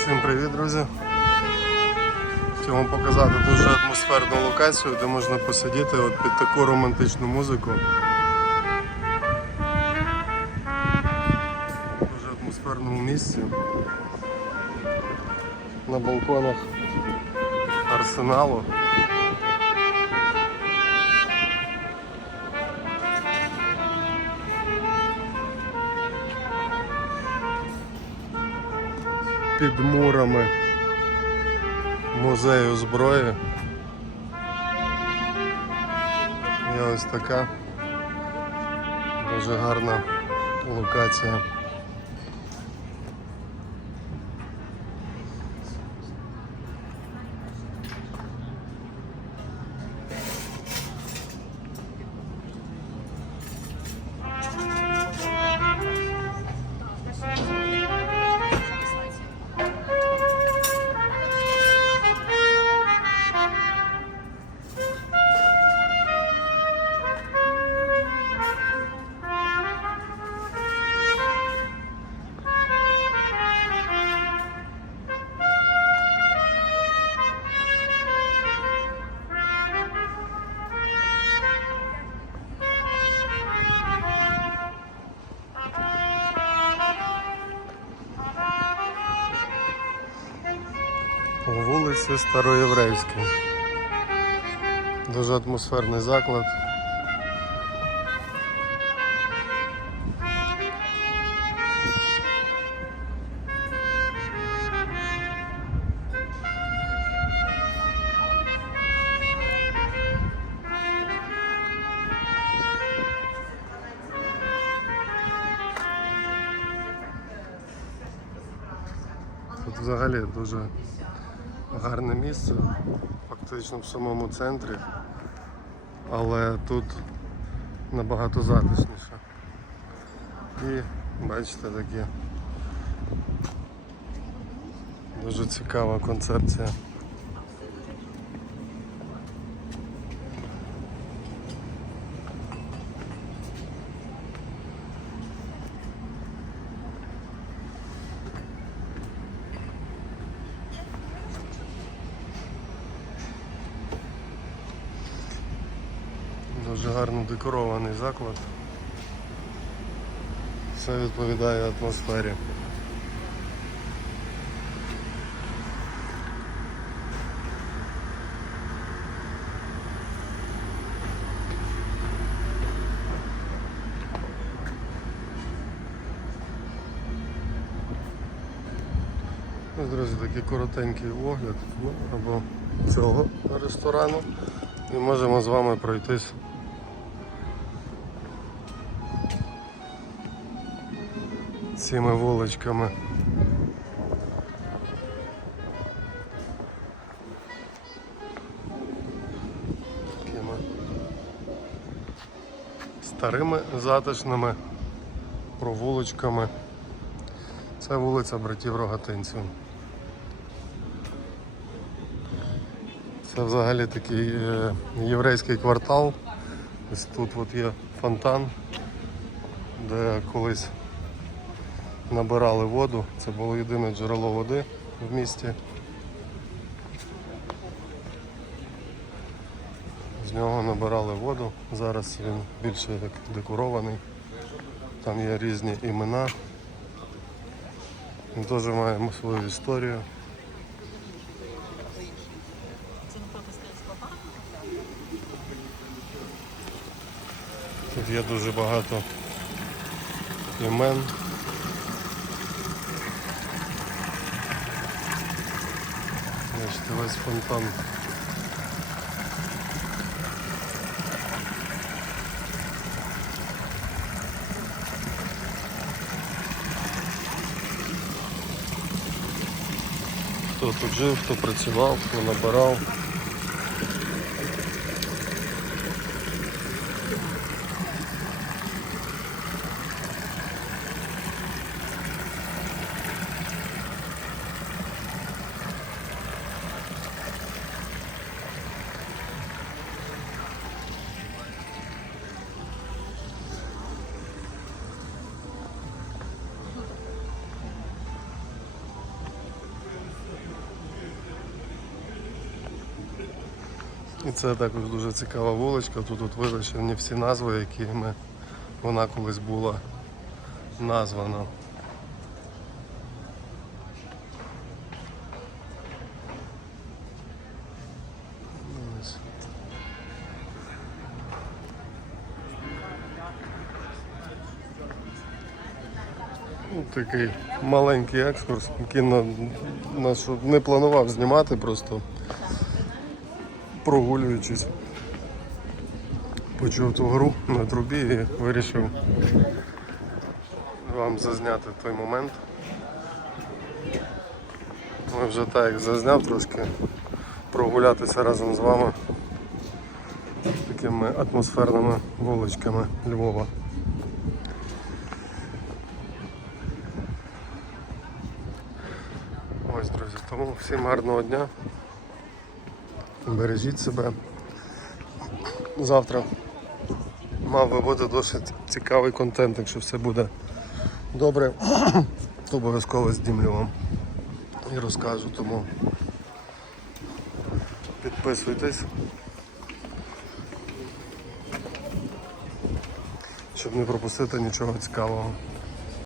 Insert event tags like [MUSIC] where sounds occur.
Всім привіт, друзі! Хотів вам показати дуже атмосферну локацію, де можна посидіти от під таку романтичну музику. Дуже атмосферному місці. На балконах арсеналу. Під мурами музею зброї. І ось така дуже гарна локація. У вулиці Староєврейській. Дуже атмосферний заклад. Тут взагалі дуже гарне місце, фактично в самому центрі, але тут набагато затишніше. І бачите такі дуже цікава концепція. Дуже гарно декорований заклад. Все відповідає атмосфері. Ось, друзі, такий коротенький огляд ну, або цього ресторану. І можемо з вами пройтись цими вуличками. Такими старими затишними провулочками. Це вулиця братів Рогатинців. Це взагалі такий е, єврейський квартал. Ось тут от є фонтан, де колись набирали воду. Це було єдине джерело води в місті. З нього набирали воду. Зараз він більше як декорований. Там є різні імена. Він теж має свою історію. Тут є дуже багато імен. Бачите, фонтан. Хто тут жив, хто працював, хто набирав. І це також дуже цікава вуличка. Тут от вилучені всі назви, якими вона колись була названа. Ну, Такий маленький екскурс, який на, на що не планував знімати, просто прогулюючись. Почув ту гру на трубі і вирішив вам зазняти той момент. Ми вже так зазняв трошки прогулятися разом з вами такими атмосферними вуличками Львова. Ось, друзі, тому всім гарного дня. Бережіть себе. Завтра мав би бути досить цікавий контент, якщо все буде добре, [CLEARS THROAT] то обов'язково здімлю вам і розкажу, тому підписуйтесь, щоб не пропустити нічого цікавого.